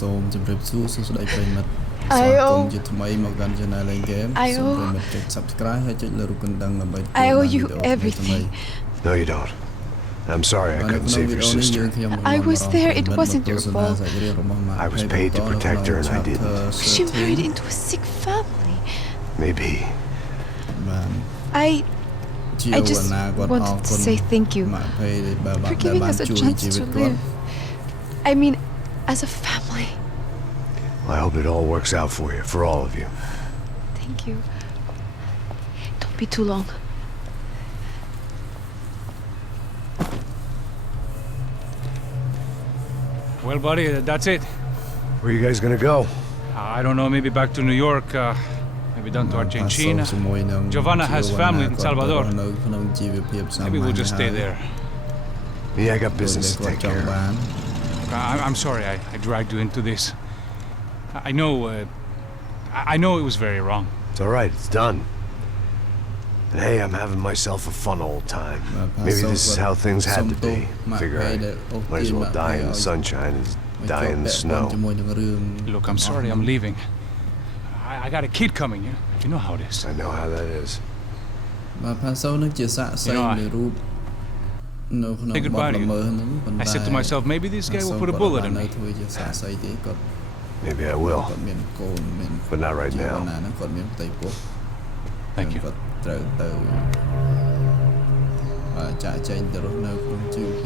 សូមជម្រាបសួរសួស្តីប្រិមិត្ត I ស្វាគម owe ន៍ជាថ្មីមកកាន់ Channel LengGame I សូម owe ប្រិមិត្តចុច Subscribe ហើយចុចលើរូបកណ្ដឹងដើម្បី I owe you everything. No, you don't. I'm sorry I couldn't save your sister. I was there. It wasn't your fault. I was paid to protect her and I didn't. She married into a sick family. Maybe. I just wanted to say thank you for giving us a chance to live. I mean, as a family. I hope it all works out for you, for all of you. Thank you. Don't be too long. Well, buddy, that's it. Where are you guys gonna go? I don't know, maybe back to New York, maybe down to Argentina. Giovanna has family in Salvador. Maybe we'll just stay there. Me, I got business to take care of. I'm sorry I dragged you into this. I know it was very wrong. It's alright, it's done. And hey, I'm having myself a fun old time. Maybe this is how things had to be. Figure I might as well die in the sunshine as die in the snow. Look, I'm sorry I'm leaving. I got a kid coming, you know how it is. I know how that is. Say goodbye to you. I said to myself, maybe this guy will put a bullet in me. Maybe I will. But not right now. Thank you.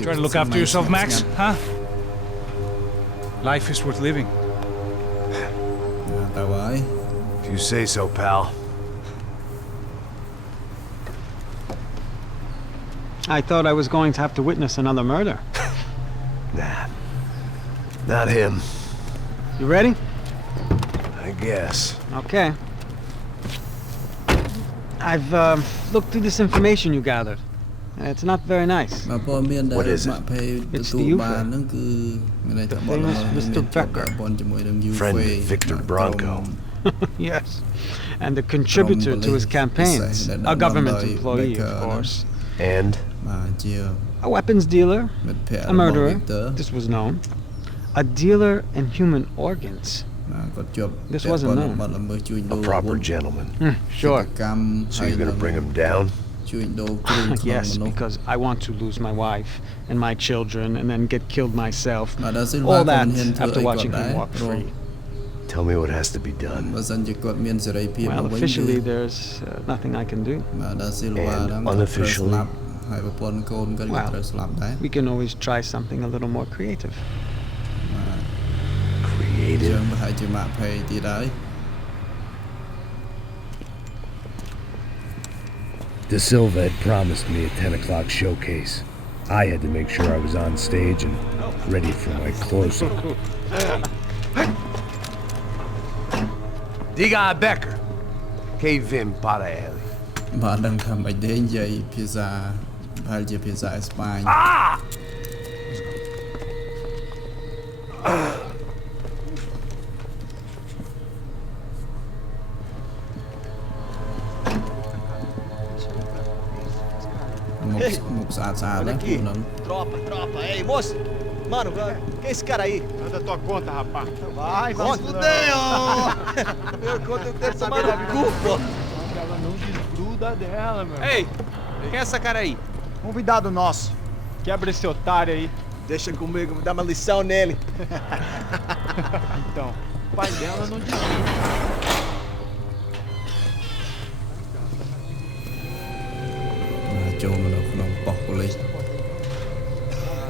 Try to look after yourself, Max, huh? Life is worth living. If you say so, pal. I thought I was going to have to witness another murder. Nah. Not him. You ready? I guess. Okay. I've looked through this information you gathered. It's not very nice. What is it? It's the UFO. The famous Mr. Becker. Friend of Victor Bronco. Yes. And the contributor to his campaigns. A government employee, of course. And? A weapons dealer. A murderer. This was known. A dealer in human organs. This wasn't known. A proper gentleman. Sure. So you're gonna bring him down? Yes, because I want to lose my wife and my children and then get killed myself. All that after watching him walk free. Tell me what has to be done. Well, officially there's nothing I can do. And unofficially? Well, we can always try something a little more creative. Creative? De Silva had promised me a 10 o'clock showcase. I had to make sure I was on stage and ready for my close-up. Diga a Becker. Que vem para ele. បាទដឹងថាមិនទេនិយាយភាសាប្រហែលជាភាសាអេស្ប៉ាញ Mục xã Olha aqui. Tropa. Ei, moço. Mano, quem é esse cara aí? Manda tua conta, rapaz. Vai, fudeu! Meu conta eu quero saber da culpa. Ela não desgruda dela, meu. Ei, quem é essa cara aí? Convidado nosso. Quebra esse otário aí. Deixa comigo, me dá uma lição nele. Então, o pai dela não desgruda.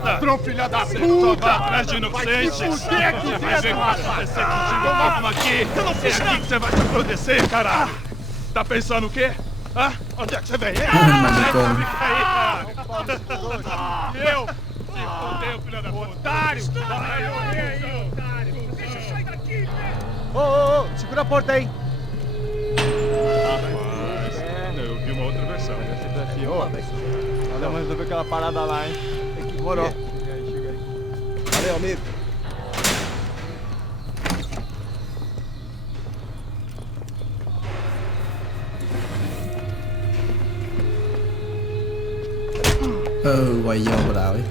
Ladrão, filha da puta! Atrás de inocente! Vai ver o que vai acontecer contigo mesmo aqui! É aqui que você vai se acontecer, caralho! Tá pensando o quê? Hã? Onde é que você vem? Eu? Se fodeu, filha da puta! Otário! Vai morrer aí, otário! Deixa eu sair daqui, velho! Ô, segura a porta aí! Rapaz, eu vi uma outra versão. Esse desafio, valeu, mas resolver aquela parada lá, hein? Demorou. Chega aí. Valeu, amigo. quay vô rồi.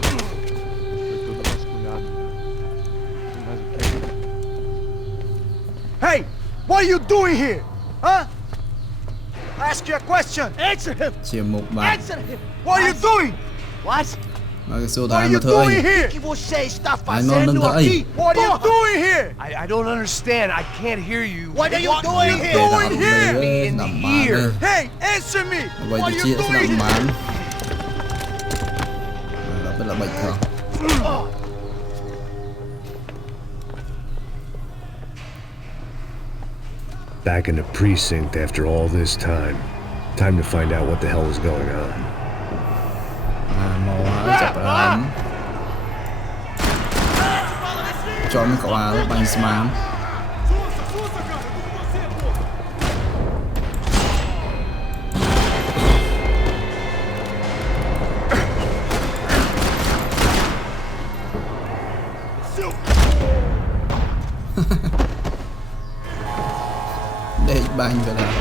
Foi todo vasculhado. Tem mais o que? What are you doing here? Huh? I ask you a question. Answer him. ជាមុខបាទ Answer him. What are you doing? What? មកគេសួរ What ថា are មក you ធ្វើអី doing here? Que você está fazendo aqui? What are you doing here? I don't understand. I can't hear you. What are you doing here? Doing here? In the ear. Hey, answer me. អ្វី What ទៅ are ជា you ស្ដាប់ doing បា here? នដល់ពេលល្បិចផង Back in the precinct after all this time. Time to find out what the hell was going on. មកហើយចាប់ផ្ដើមចំក្បាលបាញ់ស្មាម ដេកបាញ់ទៅដល់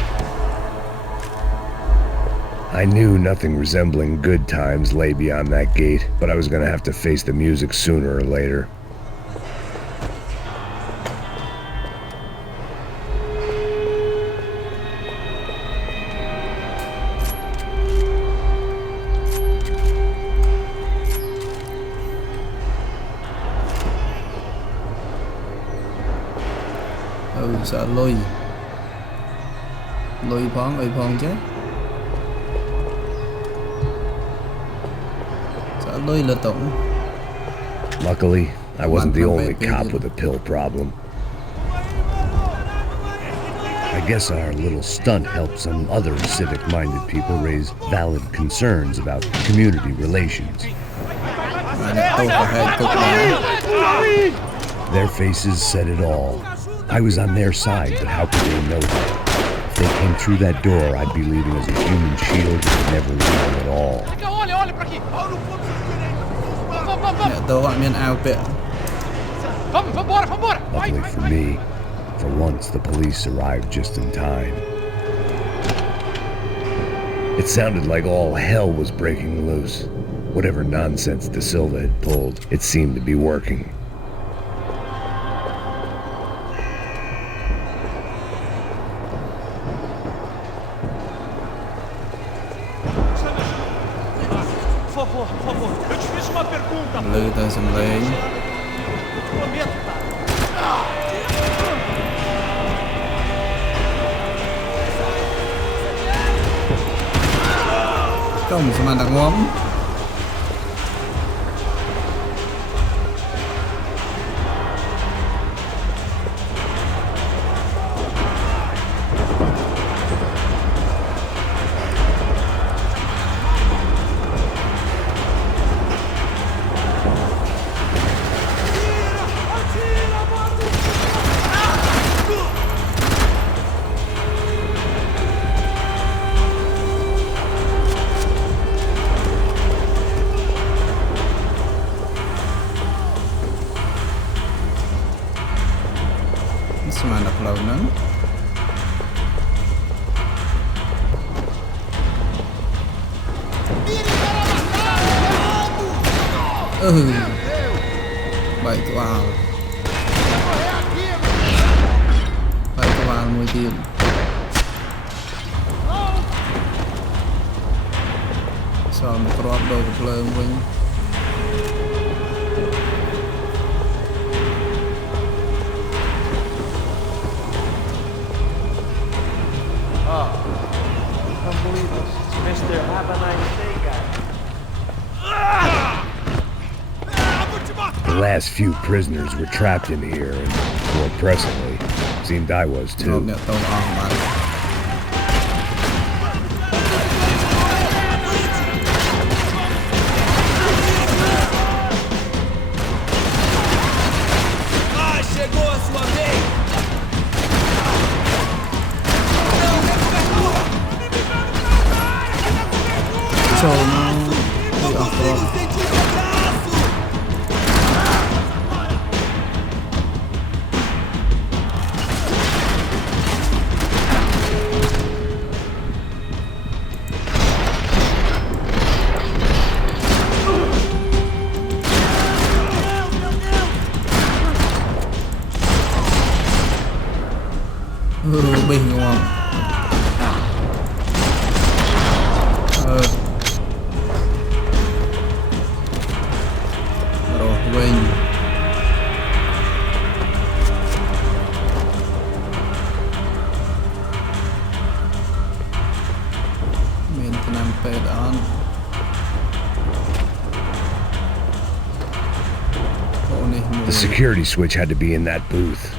I knew nothing resembling good times lay beyond that gate, but I was gonna have to face the music sooner or later. Sợ lùi phong chứ sợ lùi là tổng. Luckily, I wasn't the only cop with a pill problem. I guess our little stunt helped some other civic-minded people raise valid concerns about community relations. Their faces said it all. I was on their side, but how could they know that? If they came through that door, I'd be leaving as a human shield and never leaving at all. Luckily for me, for once the police arrived just in time. It sounded like all hell was breaking loose. Whatever nonsense De Silva had pulled, it seemed to be working. Lư ta sầm lên Không sao mà đặt ngóm Mana pulau nang baik wow mùi tiền sao một crop đồ của lơ mình Mr. Have a nice day, guys. The last few prisoners were trapped in here, and more pressingly, seemed I was too. The security switch had to be in that booth.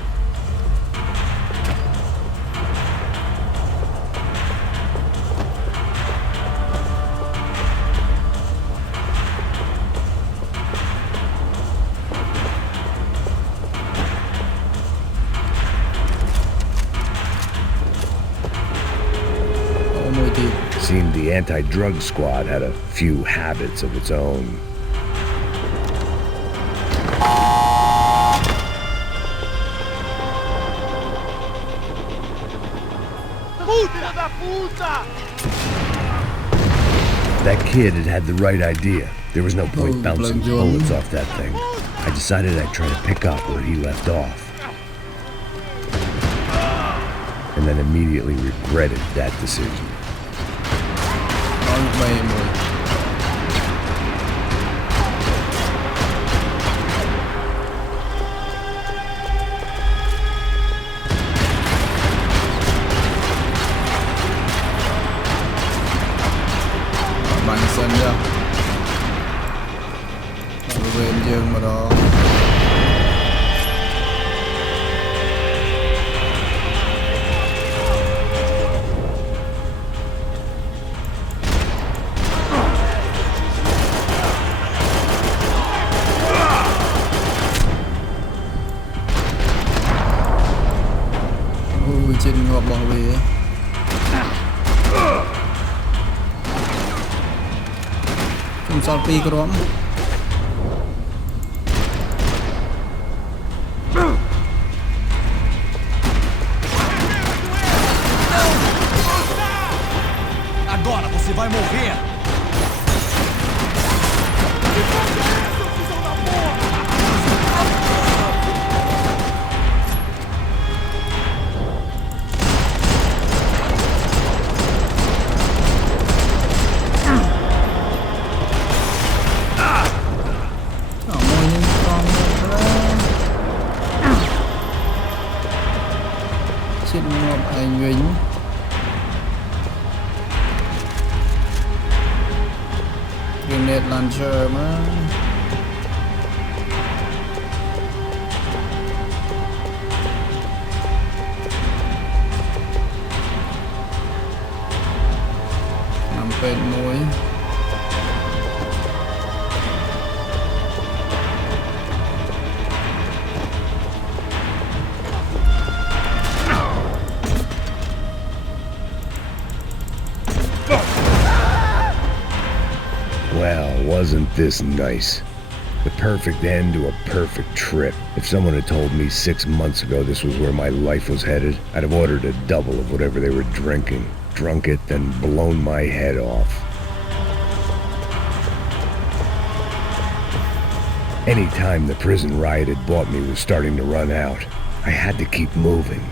Seemed the anti-drug squad had a few habits of its own. That kid had the right idea. There was no point bouncing bullets off that thing. I decided I'd try to pick up where he left off. And then immediately regretted that decision. Trên ngọt bỏ về không sao pi có đó Agora você vai morrer. anh Vĩnh grenade launcher mà nằm bên mũi Well, wasn't this nice? The perfect end to a perfect trip. If someone had told me 6 months ago this was where my life was headed, I'd have ordered a double of whatever they were drinking, drunk it, then blown my head off. Any time the prison riot had bought me was starting to run out, I had to keep moving.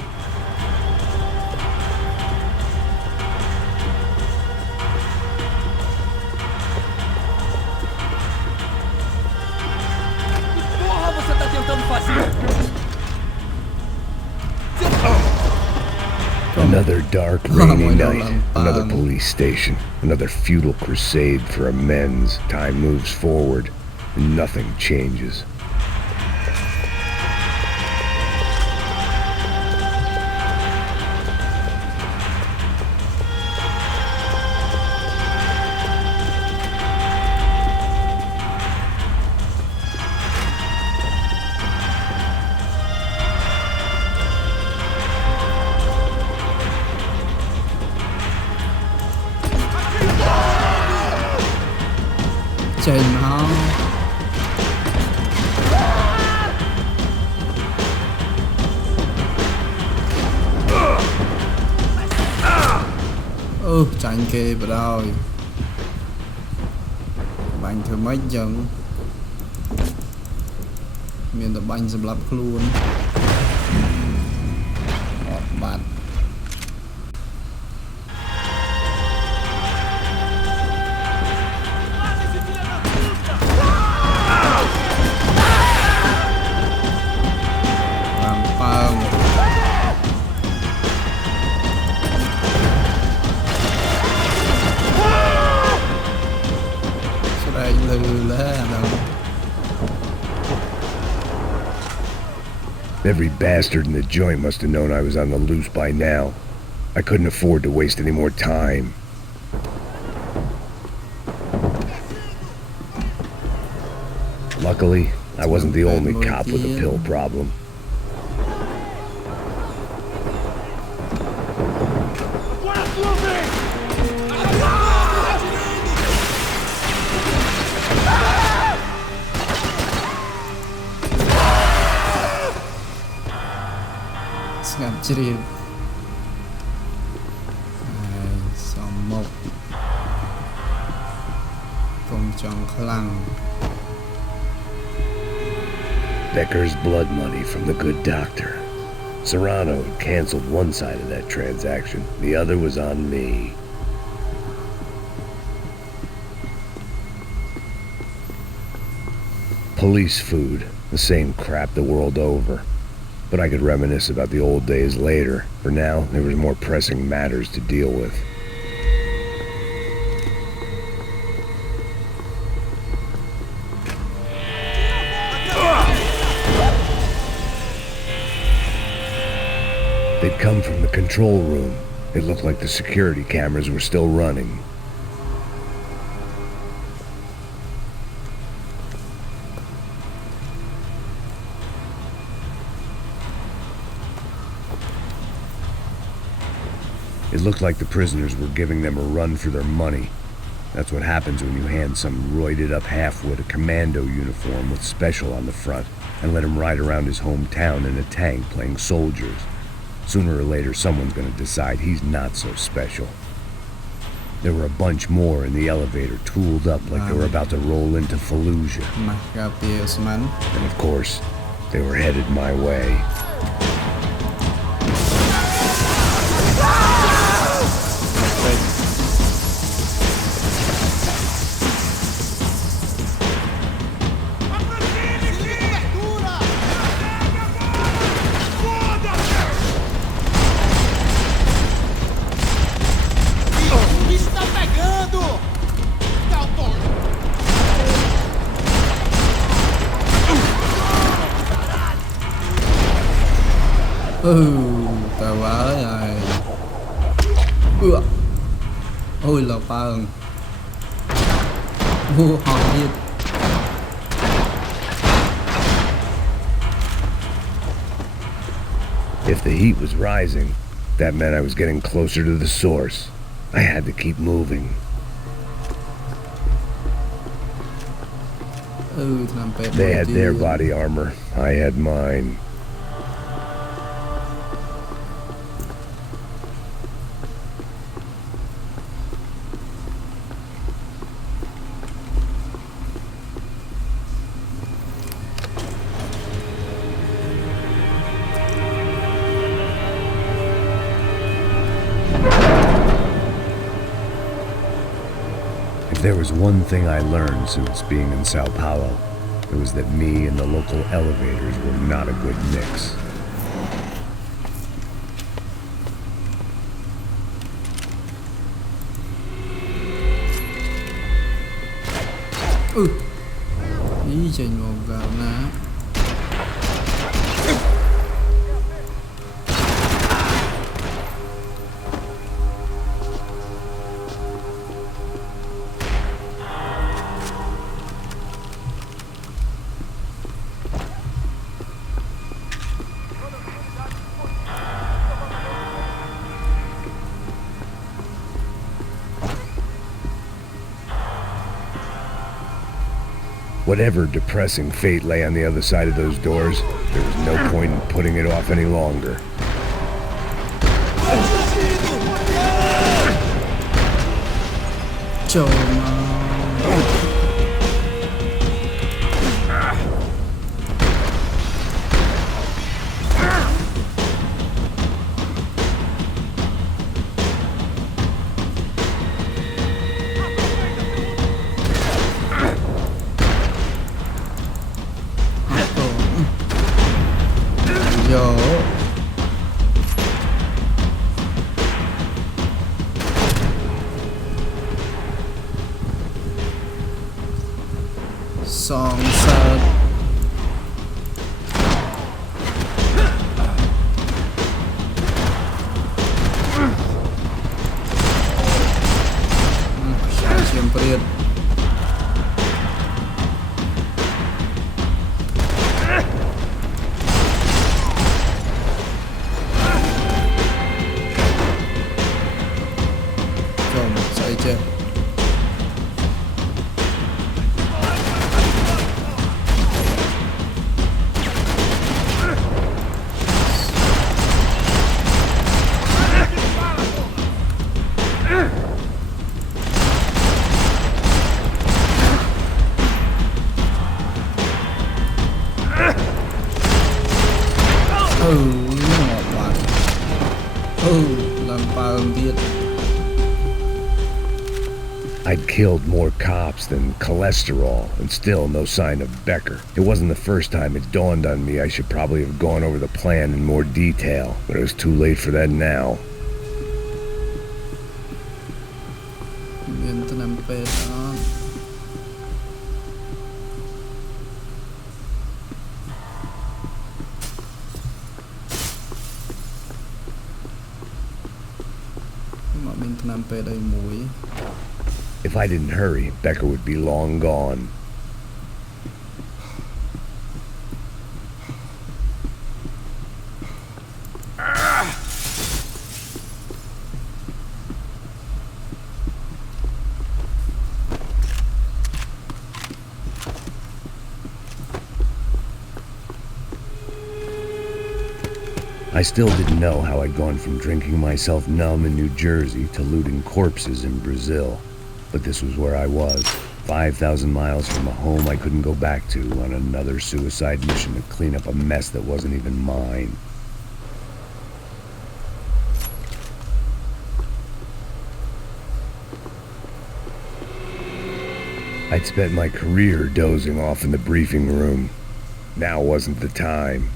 Another dark, rainy night, another police station, another futile crusade for amends. Time moves forward, and nothing changes. Chạy máu tránh kê vào rồi bánh thử mấy chân miền tập bánh sầm lấp luôn ngọt bát Every bastard in the joint must have known I was on the loose by now. I couldn't afford to waste any more time. Luckily, I wasn't the only cop with a pill problem. Chiri Xong một Cùng chồng khlang Becker's blood money from the good doctor. Serrano had canceled one side of that transaction. The other was on me. Police food, the same crap the world over. But I could reminisce about the old days later. For now, there was more pressing matters to deal with. They'd come from the control room. It looked like the security cameras were still running. It looked like the prisoners were giving them a run for their money. That's what happens when you hand some roided-up halfwit a commando uniform with special on the front and let him ride around his hometown in a tank playing soldiers. Sooner or later, someone's gonna decide he's not so special. There were a bunch more in the elevator, tooled up like they were about to roll into Fallujah. And of course, they were headed my way. Tao quá rồi. Ôi là băng. Hòn nhiên. If the heat was rising, that meant I was getting closer to the source. I had to keep moving. They had their body armor. I had mine. If there was one thing I learned since being in Sao Paulo, it was that me and the local elevators were not a good mix. Ý trình một gạo ná. Whatever depressing fate lay on the other side of those doors, there was no point in putting it off any longer. song sad siempre chưa ngọt quá làm bao biết I'd killed more cops than cholesterol, and still no sign of Becker. It wasn't the first time it dawned on me I should probably have gone over the plan in more detail, but it was too late for that now. If I didn't hurry, Becker would be long gone. I still didn't know how I'd gone from drinking myself numb in New Jersey to looting corpses in Brazil. But this was where I was, 5,000 miles from a home I couldn't go back to, on another suicide mission to clean up a mess that wasn't even mine. I'd spent my career dozing off in the briefing room. Now wasn't the time.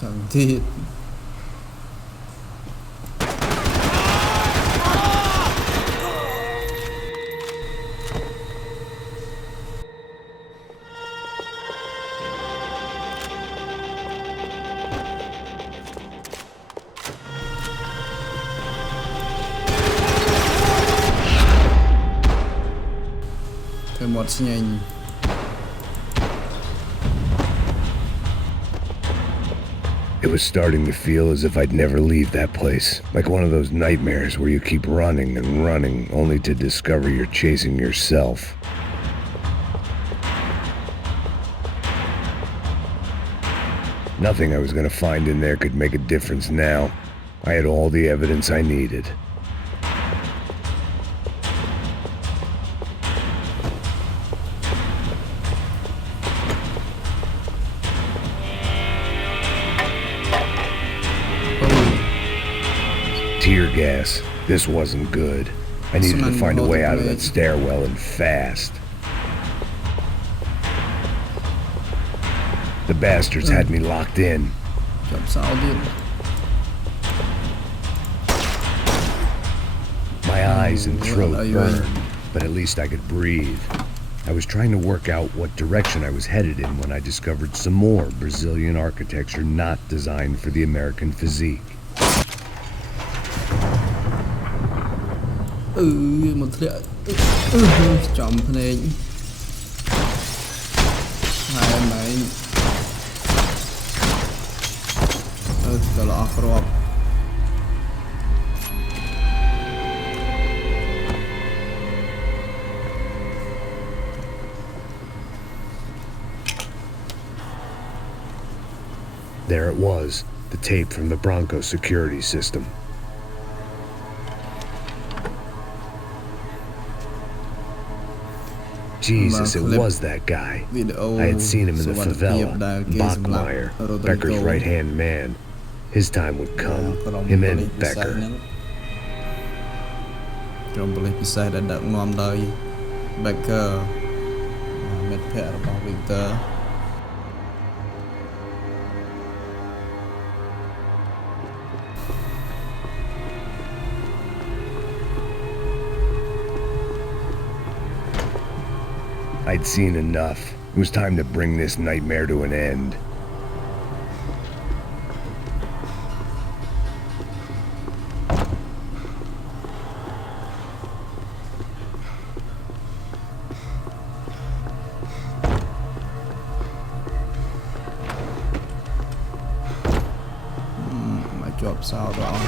Chẳng thiệt thêm một xi nhanh. It was starting to feel as if I'd never leave that place. Like one of those nightmares where you keep running and running only to discover you're chasing yourself. Nothing I was going to find in there could make a difference now. I had all the evidence I needed. Tear gas. This wasn't good. I needed to find a way out of that stairwell and fast. The bastards had me locked in. My eyes and throat burned, but at least I could breathe. I was trying to work out what direction I was headed in when I discovered some more Brazilian architecture not designed for the American physique. Một thịa chỏm này hai em này tao lọ crop There it was, the tape from the Bronco security system. Jesus, it was that guy. I had seen him in the favela, Bachmeyer, Becker's right-hand man. His time would come. Him and Becker. ក្រុមប៉ូលីសពិសេសដែលដឹកនាំដោយ Becker មិត្តភ័ក្តិរបស់ Victor I'd seen enough. It was time to bring this nightmare to an end. My job's out on.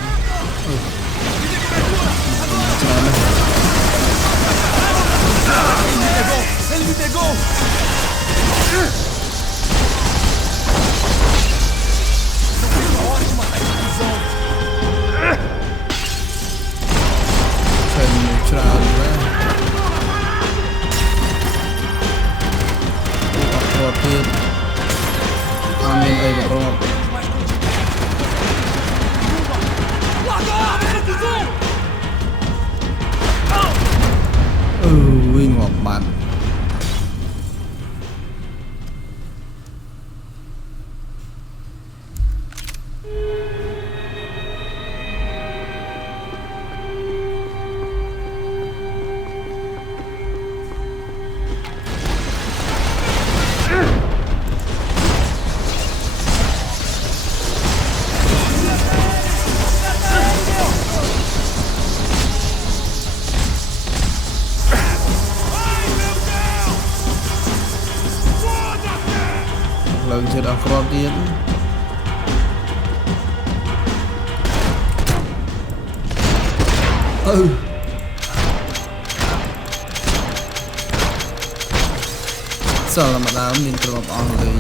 Wing of man. Lần chưa đã cropទៀតសល់តែម្ដងមានគ្រាប់អស់លេង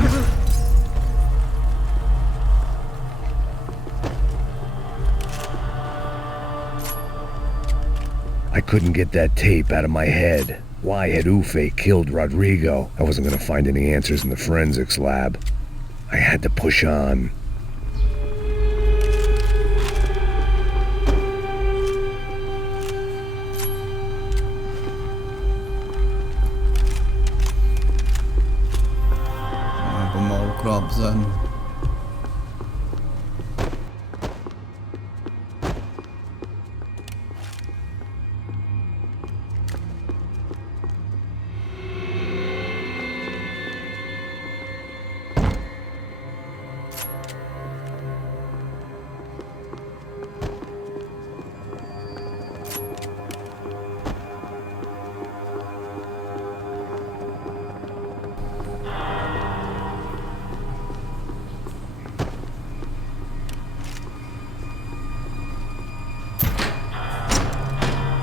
I couldn't get that tape out of my head. Why had Ufe killed Rodrigo? I wasn't going to find any answers in the forensics lab. I had to push on. Crops and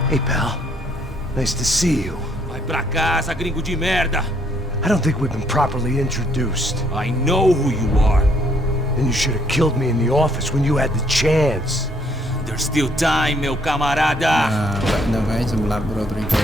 Hey, pal. Nice to see you. Vai pra casa, gringo de merda! I don't think we've been properly introduced. I know who you are. Then you should have killed me in the office when you had the chance. There's still time, meu camarada. Vậy là ngayសម្រាប់ Rodrigo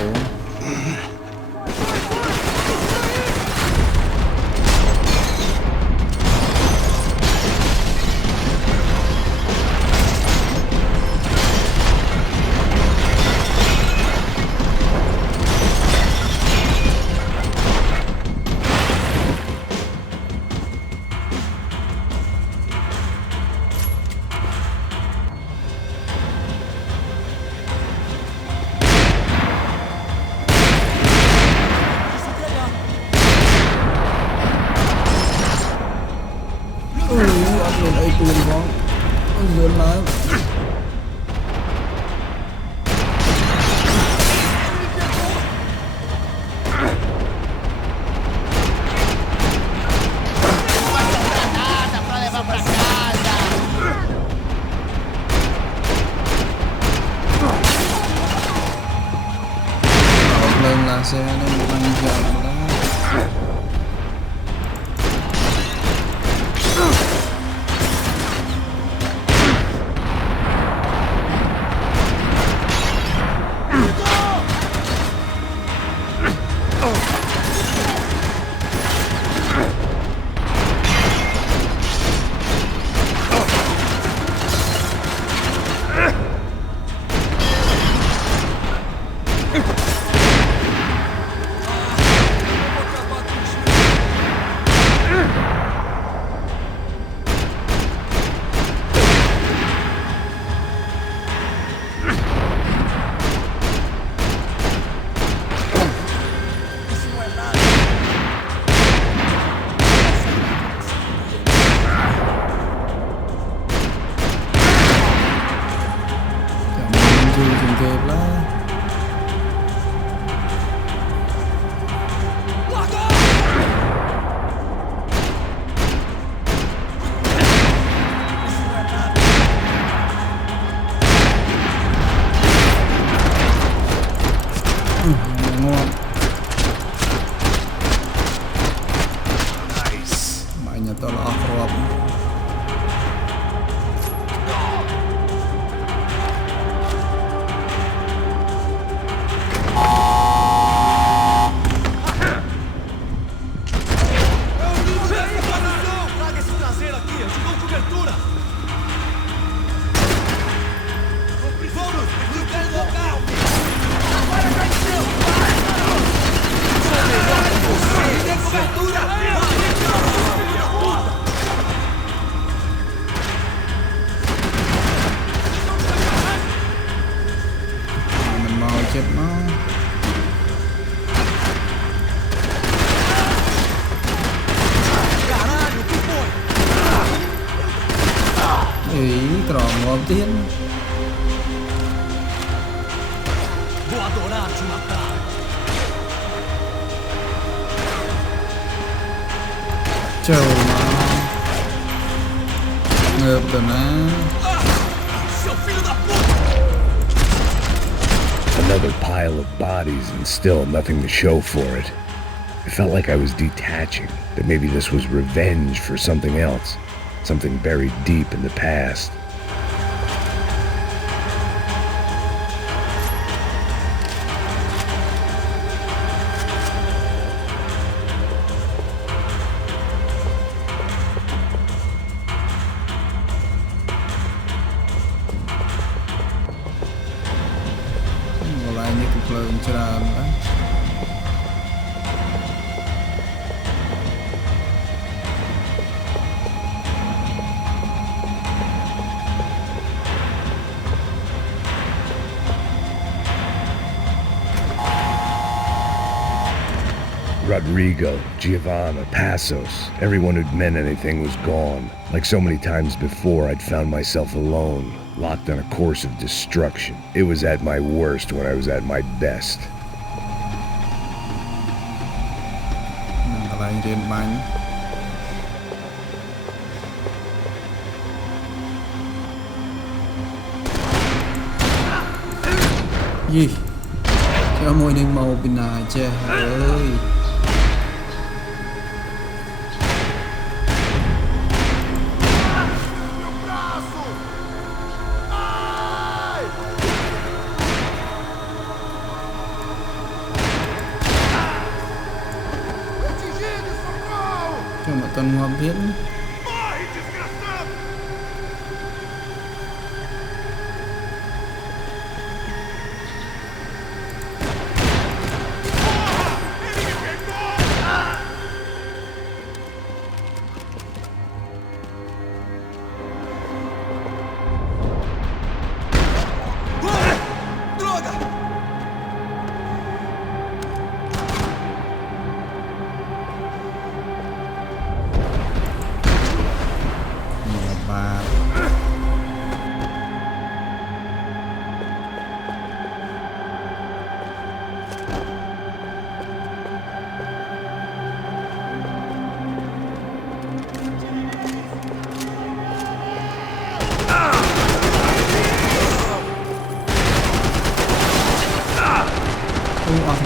xe nó băng giờ đó chui trên kẹp lá. Ngon. Mainnya tolak akrab. Mình mau chết nó. Ý còn ngon tiếng. Trời mà ngợp rồi nè. Another pile of bodies and still nothing to show for it. It felt like I was detaching, that maybe this was revenge for something else, something buried deep in the past. Lại như cục lượngច្រើនđó. Rodrigo, Giovanna, Passos, everyone who'd meant anything was gone. Like so many times before, I'd found myself alone, locked on a course of destruction. It was at my worst when I was at my best. Lại riêng bánh. Gì? Cho môi đen màu bên này che ơi. Cho mà con ngon biết.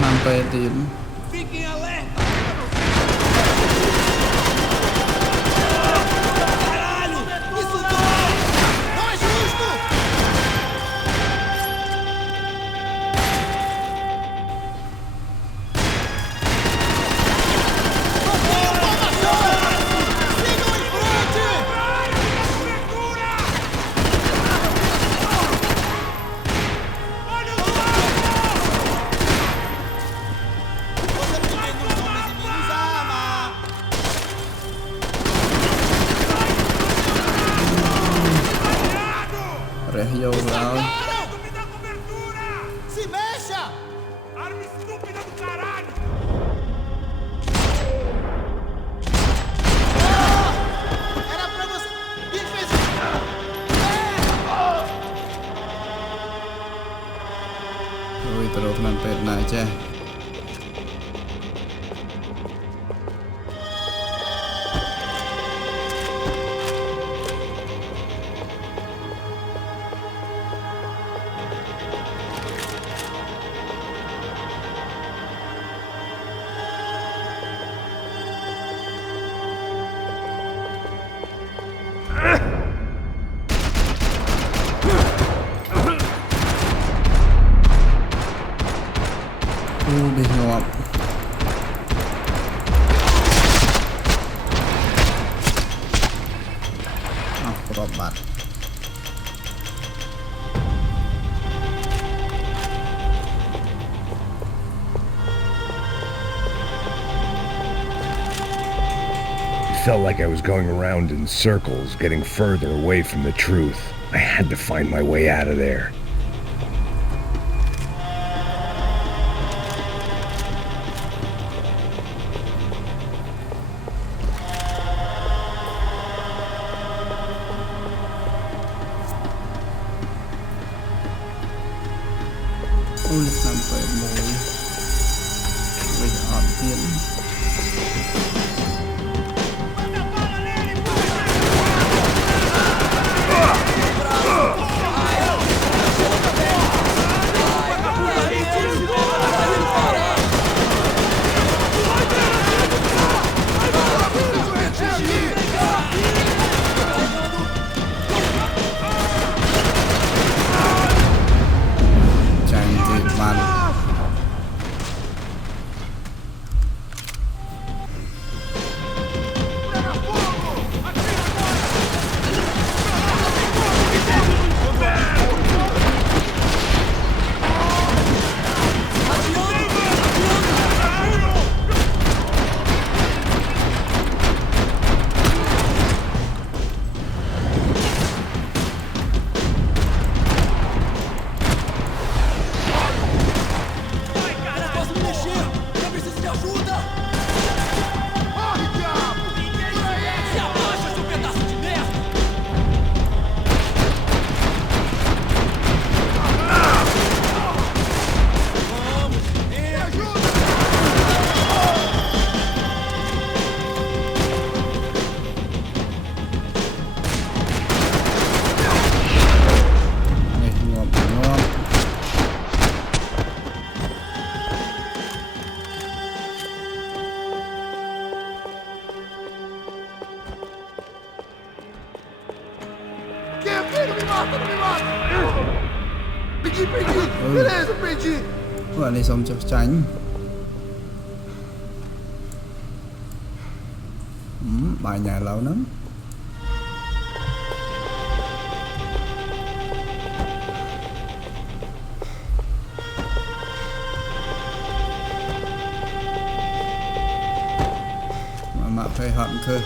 Sampai tim. Ôi, terus nampet aja. Đi ngọt. Berobat. It felt like I was going around in circles, getting further away from the truth. I had to find my way out of there. Ôi, sampai môi bây giờ ọt tiền. Beleza, perdi. Gọi này xong cho tránh. Bài nhà lâu lắm. Mà phải hận cơ.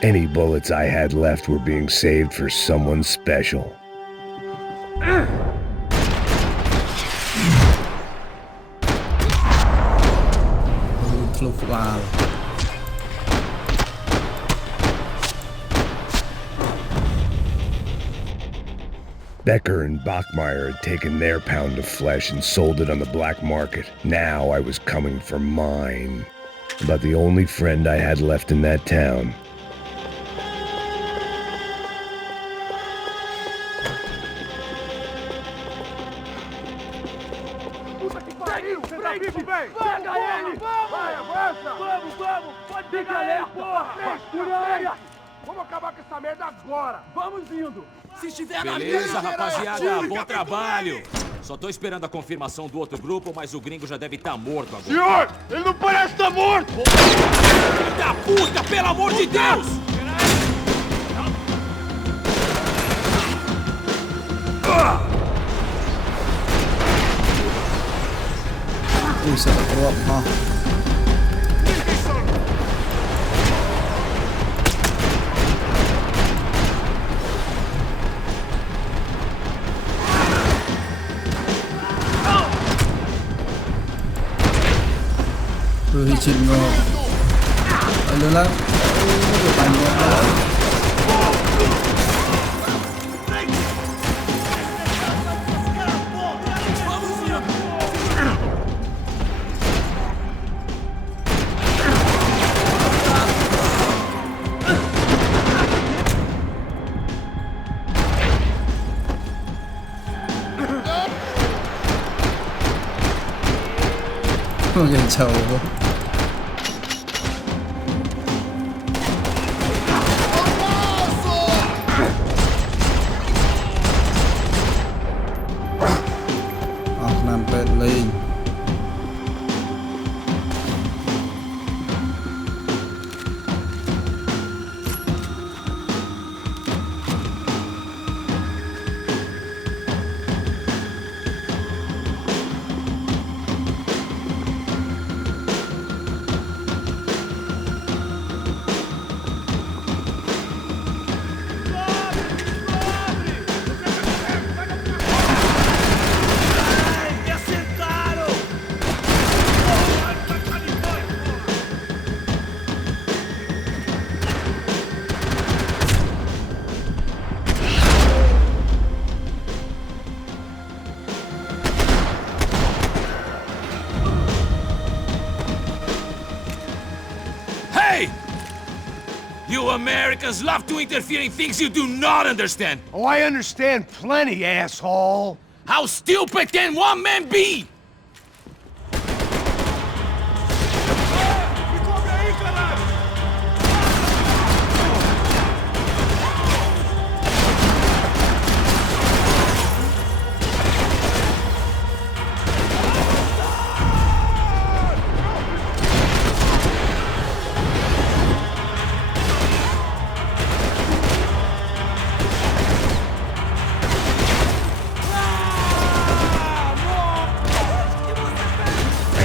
Any bullets I had left were being saved for someone special. Becker and Bachmeyer had taken their pound of flesh and sold it on the black market. Now I was coming for mine. About the only friend I had left in that town. Vamos acabar com essa merda agora! Vamos indo! Se estiver na beleza, rapaziada, bom trabalho! Só tô esperando a confirmação do outro grupo, mas o gringo já deve estar morto agora. Senhor, ele não parece estar morto! Filho da puta, pelo amor de Deus! Ui, sao lại drop ha. chín ngọt. Lên lắm. Được bánh ngọt đó. Người chầu quá. Làm bệt lên. You Americans love to interfere in things you do not understand. Oh, I understand plenty, asshole. How stupid can one man be?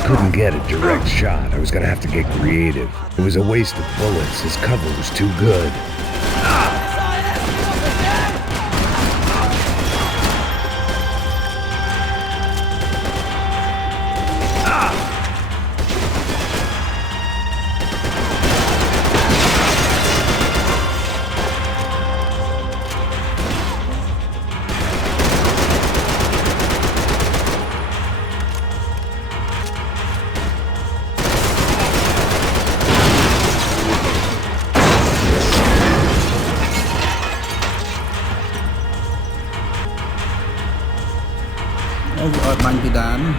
Couldn't get a direct shot. I was gonna have to get creative. It was a waste of bullets. His cover was too good. Ở bánh bị đán.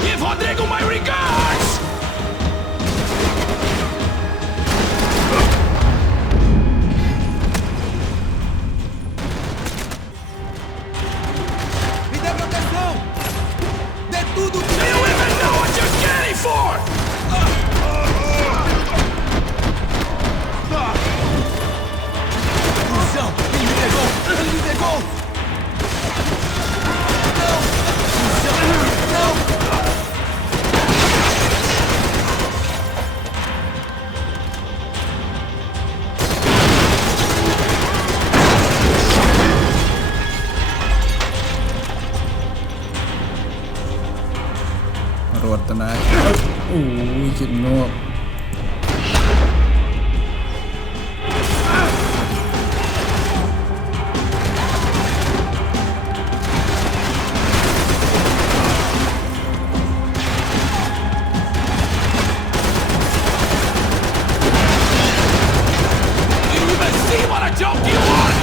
Give Rodrigo my regards! Me dê proteção! Dê tudo! Do you even know what you're scanning for? Atenção! Ele me pegou! Ele me pegou! Não! Atenção! Não! Rột tên này. Ui, chuyện ngọt. Do you even see what a joke you are?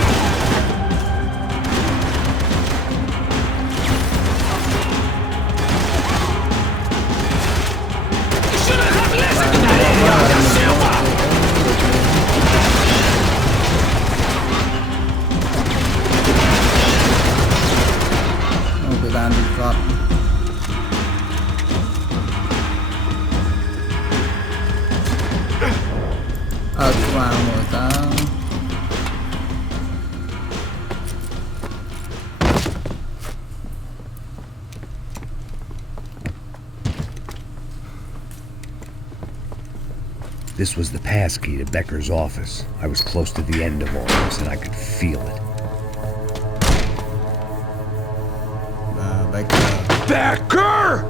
You shouldn't have listened to that idiot, Silva! Bị đàn bị cọt. Vào mỗi ta. This was the passkey to Becker's office. I was close to the end of all this, and I could feel it. Becker!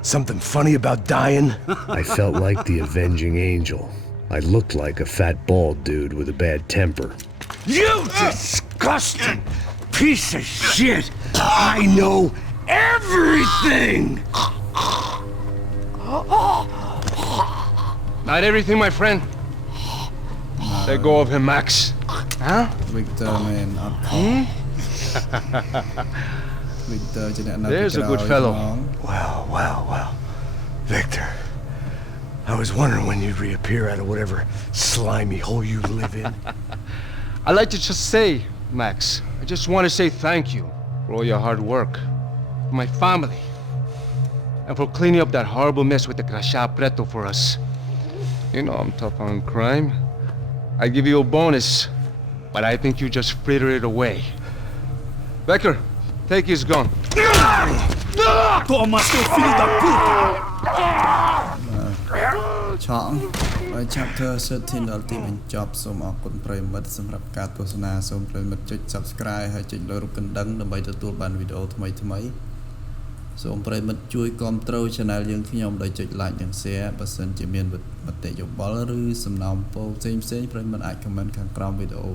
Something funny about dying? I felt like the avenging angel. I looked like a fat bald dude with a bad temper. You disgusting piece of shit! I know everything! Not everything, my friend. Let go of him, Max. Huh? Victor, man. There's a good fellow. Well. Victor, I was wondering when you'd reappear out of whatever slimy hole you live in. I'd like to just say, Max, I just want to say thank you for all your hard work, for my family, and for cleaning up that horrible mess with the Crasha Preto for us. You know I'm tough on crime. I give you a bonus, but I think you just fritter it away. Becker, take his gun. Toma, seu filho da puta! ឆក់ហើយ chapter 13 ដល់ទីបញ្ចប់សូមអរគុណប្រិយមិត្តសម្រាប់ការទស្សនាសូមប្រិយមិត្តចុច Subscribe ហើយចុចលើរូបកណ្ដឹងដើម្បីទទួលបានវីដេអូថ្មីៗសូមប្រិយមិត្តជួយគាំទ្រ Channel យើងខ្ញុំដោយចុច Like និង Share បើសិនជាមានមតិយោបល់ឬសំណើមពរផ្សេងៗប្រិយមិត្តអាច comment ខាងក្រោមវីដេអូ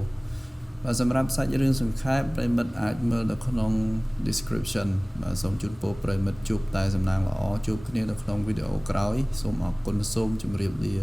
បាទសម្រាប់សាច់រឿងសង្ខេបប្រិយមិត្តអាចមើលនៅក្នុង description បាទសូមជូនពរប្រិយមិត្តជួបតែសំណាងល្អជួបគ្នានៅក្នុងវីដេអូក្រោយសូមអរគុណសូមជម្រាបលា